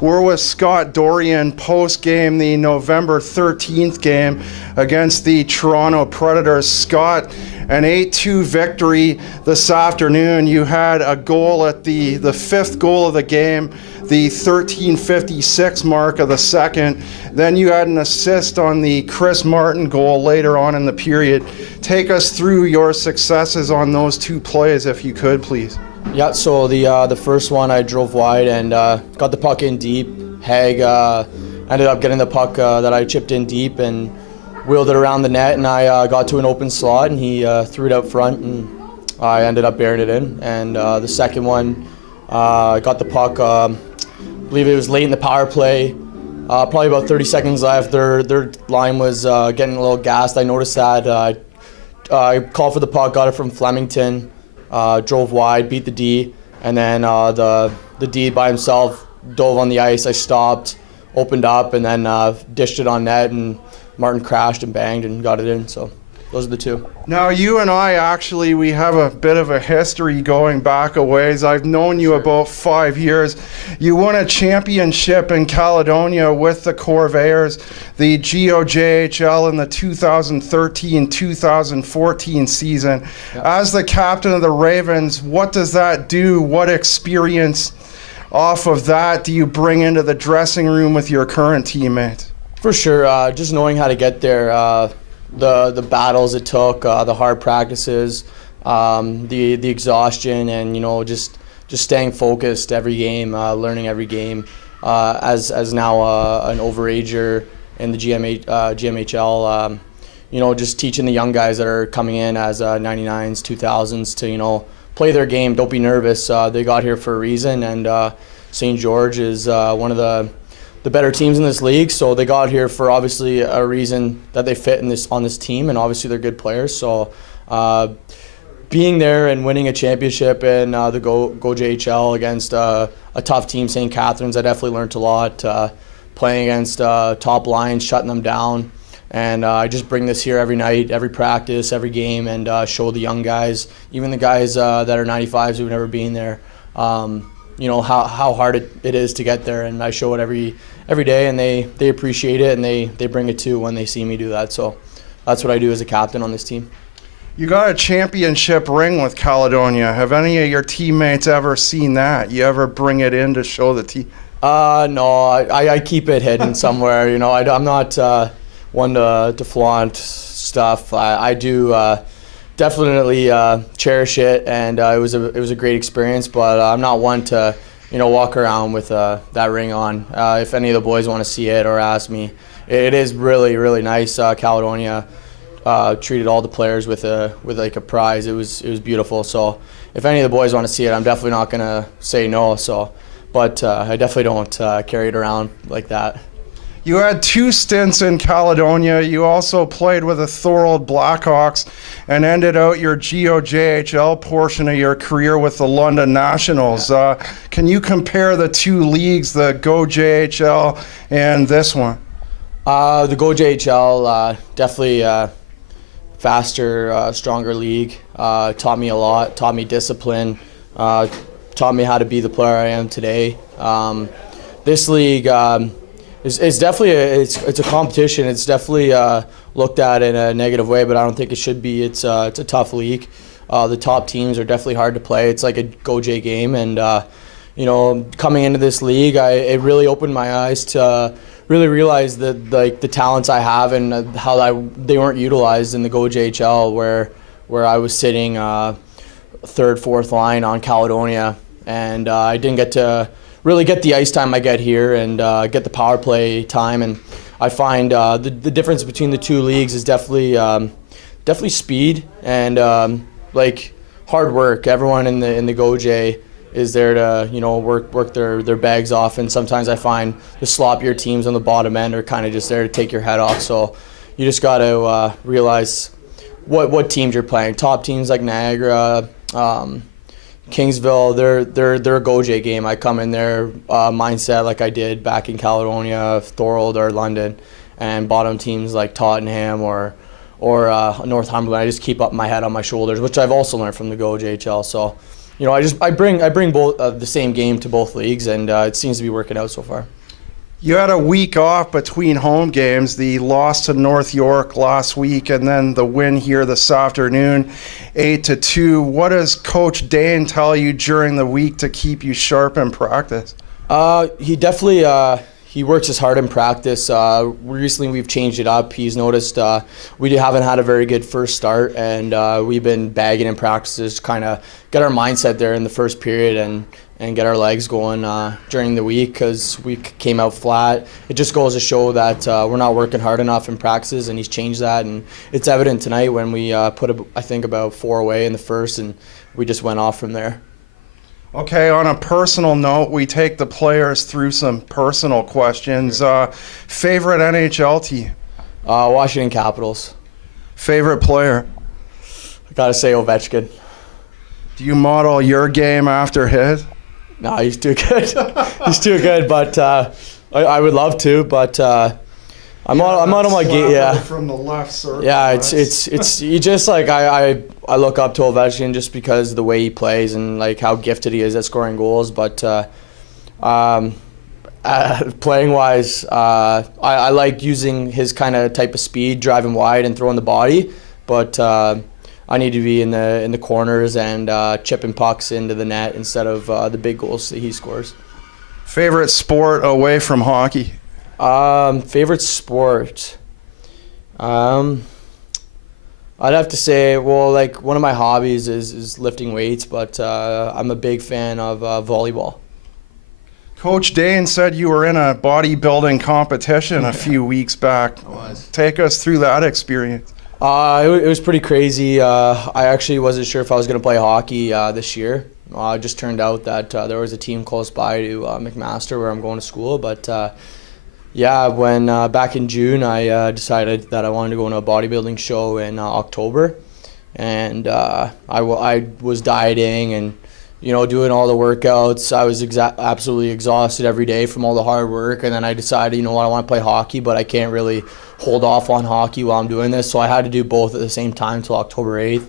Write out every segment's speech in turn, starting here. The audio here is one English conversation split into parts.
We're with Scott Dorion post-game, the November 13th game against the Toronto Predators. Scott, an 8-2 victory this afternoon. You had a goal at the fifth goal of the game, the 13:56 mark of the second. Then you had an assist on the Chris Martin goal later on in the period. Take us through your successes on those two plays, if you could, please. Yeah, so the first one I drove wide and got the puck in deep. Haig ended up getting the puck that I chipped in deep and wheeled it around the net, and I got to an open slot, and he threw it out front, and I ended up burying it in. And the second one, I got the puck, I believe it was late in the power play, probably about 30 seconds left. Their line was getting a little gassed. I noticed that. I called for the puck, got it from Flemington, drove wide, beat the D, and then the D by himself dove on the ice. I stopped, opened up, and then dished it on net, and Martin crashed and banged and got it in. So those are the two. Now, you and I actually, we have a bit of a history going back a ways. I've known you about 5 years. You won a championship in Caledonia with the Corvairs, the GOJHL in the 2013-2014 season. Yep. As the captain of the Ravens, what does that do? What experience off of that do you bring into the dressing room with your current teammates? For sure, just knowing how to get there, the battles it took, the hard practices, the exhaustion, and just staying focused every game, learning every game. As now an overager in the GMHL, just teaching the young guys that are coming in as 99s, 2000s to play their game. Don't be nervous. They got here for a reason, and St. George is one of the better teams in this league, so they got here for obviously a reason that they fit on this team, and obviously they're good players. So being there and winning a championship in the GOJHL against a tough team, St. Catharines, I definitely learned a lot. Playing against top lines, shutting them down, and I just bring this here every night, every practice, every game, and show the young guys, even the guys that are 95s who've never been there, how hard it is to get there, and I show it every day, and they appreciate it, and they bring it too when they see me do that. So that's what I do as a captain on this team. You got a championship ring with Caledonia. Have any of your teammates ever seen that? You ever bring it in to show the team? No, I keep it hidden somewhere. I'm not one to flaunt stuff. I do definitely cherish it, and it was a great experience. But I'm not one to walk around with that ring on. If any of the boys want to see it or ask me, it is really, really nice. Caledonia treated all the players with like a prize. It was beautiful. So if any of the boys want to see it, I'm definitely not gonna say no. So, but I definitely don't carry it around like that. You had 2 stints in Caledonia. You also played with the Thorold Blackhawks and ended out your GOJHL portion of your career with the London Nationals. Yeah. Can you compare the two leagues, the GOJHL and this one? The GOJHL, definitely faster, stronger league. Taught me a lot, taught me discipline, taught me how to be the player I am today. This league, it's definitely it's a competition. It's definitely looked at in a negative way, but I don't think it should be. It's a tough league. The top teams are definitely hard to play. It's like a GOJ game, and coming into this league, it really opened my eyes to really realize that the talents I have and how they weren't utilized in the GOJHL, where I was sitting third, fourth line on Caledonia, and I didn't get to really get the ice time I get here and get the power play time. And I find the difference between the two leagues is definitely speed and hard work. Everyone in the GOJ is there to work their bags off, and sometimes I find the sloppier teams on the bottom end are kind of just there to take your head off. So you just got to realize what teams you're playing. Top teams like Niagara, Kingsville, they're a GOJ game. I come in their mindset like I did back in Caledonia, Thorold, or London, and bottom teams like Tottenham or Northumberland. I just keep up my head on my shoulders, which I've also learned from the GOJHL. So I bring both the same game to both leagues, and it seems to be working out so far. You had a week off between home games, the loss to North York last week and then the win here this afternoon, 8-2. What does Coach Dane tell you during the week to keep you sharp in practice? He definitely he works as hard in practice. Recently we've changed it up. He's noticed we haven't had a very good first start, and we've been bagging in practices to kind of get our mindset there in the first period and get our legs going during the week, because we came out flat. It just goes to show that we're not working hard enough in practices, and he's changed that, and it's evident tonight when we put I think about 4 away in the first, and we just went off from there. Okay, on a personal note, we take the players through some personal questions. Favorite NHL team? Washington Capitals. Favorite player? I gotta say Ovechkin. Do you model your game after his? No, he's too good. He's too good, but I would love to, but I'm on my game. Yeah. From the left circle. Yeah, it's you just like I look up to Ovechkin just because of the way he plays and like how gifted he is at scoring goals. But playing wise, I like using his kind of type of speed, driving wide and throwing the body. But I need to be in the corners and chipping pucks into the net instead of the big goals that he scores. Favorite sport away from hockey? Favorite sport? I'd have to say, well, like one of my hobbies is lifting weights, but I'm a big fan of volleyball. Coach Dane said you were in a bodybuilding competition a few weeks back. Take us through that experience. It was pretty crazy. I actually wasn't sure if I was going to play hockey this year. It just turned out that there was a team close by to McMaster where I'm going to school. But yeah, when back in June, I decided that I wanted to go on a bodybuilding show in October. And I was dieting and doing all the workouts. I was absolutely exhausted every day from all the hard work. And then I decided, I want to play hockey, but I can't really hold off on hockey while I'm doing this. So I had to do both at the same time till October 8th.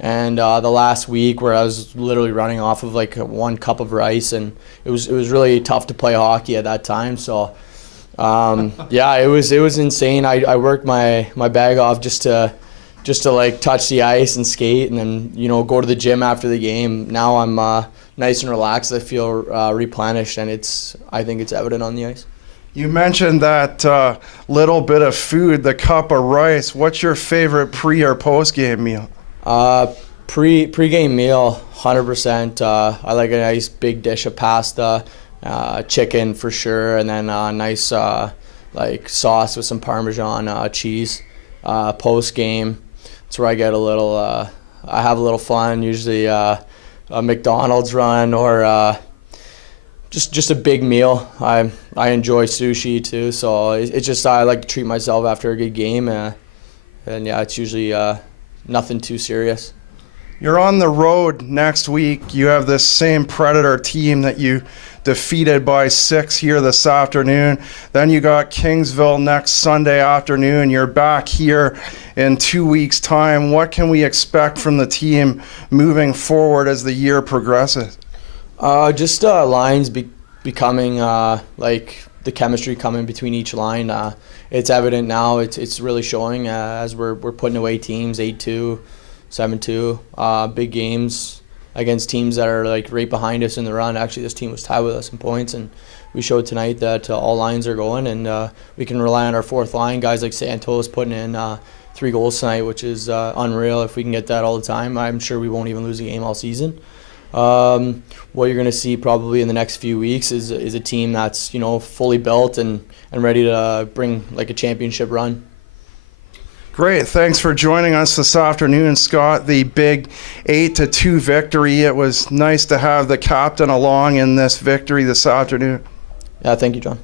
And the last week where I was literally running off of like 1 cup of rice, and it was really tough to play hockey at that time. So yeah, it was insane. I worked my bag off just to like touch the ice and skate, and then go to the gym after the game. Now I'm nice and relaxed. I feel replenished, and I think it's evident on the ice. You mentioned that little bit of food, the cup of rice. What's your favorite pre or post game meal? Pre-game meal, 100%. I like a nice big dish of pasta, chicken for sure, and then a nice like sauce with some Parmesan cheese. Post game, that's where I get a little. I have a little fun. Usually a McDonald's run or just a big meal. I enjoy sushi too, so it's just I like to treat myself after a good game, and yeah, it's usually nothing too serious. You're on the road next week. You have this same Predator team that you defeated by 6 here this afternoon. Then you got Kingsville next Sunday afternoon. You're back here in 2 weeks' time. What can we expect from the team moving forward as the year progresses? Just lines becoming like the chemistry coming between each line. It's evident now. It's really showing as we're putting away teams 8-2, 7-2, big games against teams that are like right behind us in the run. Actually, this team was tied with us in points, and we showed tonight that all lines are going, and we can rely on our fourth line. Guys like Santos putting in 3 goals tonight, which is unreal. If we can get that all the time, I'm sure we won't even lose a game all season. What you're going to see probably in the next few weeks is a team that's fully built and ready to bring like a championship run. Great. Thanks for joining us this afternoon, Scott. The big 8-2 victory. It was nice to have the captain along in this victory this afternoon. Yeah, thank you, John.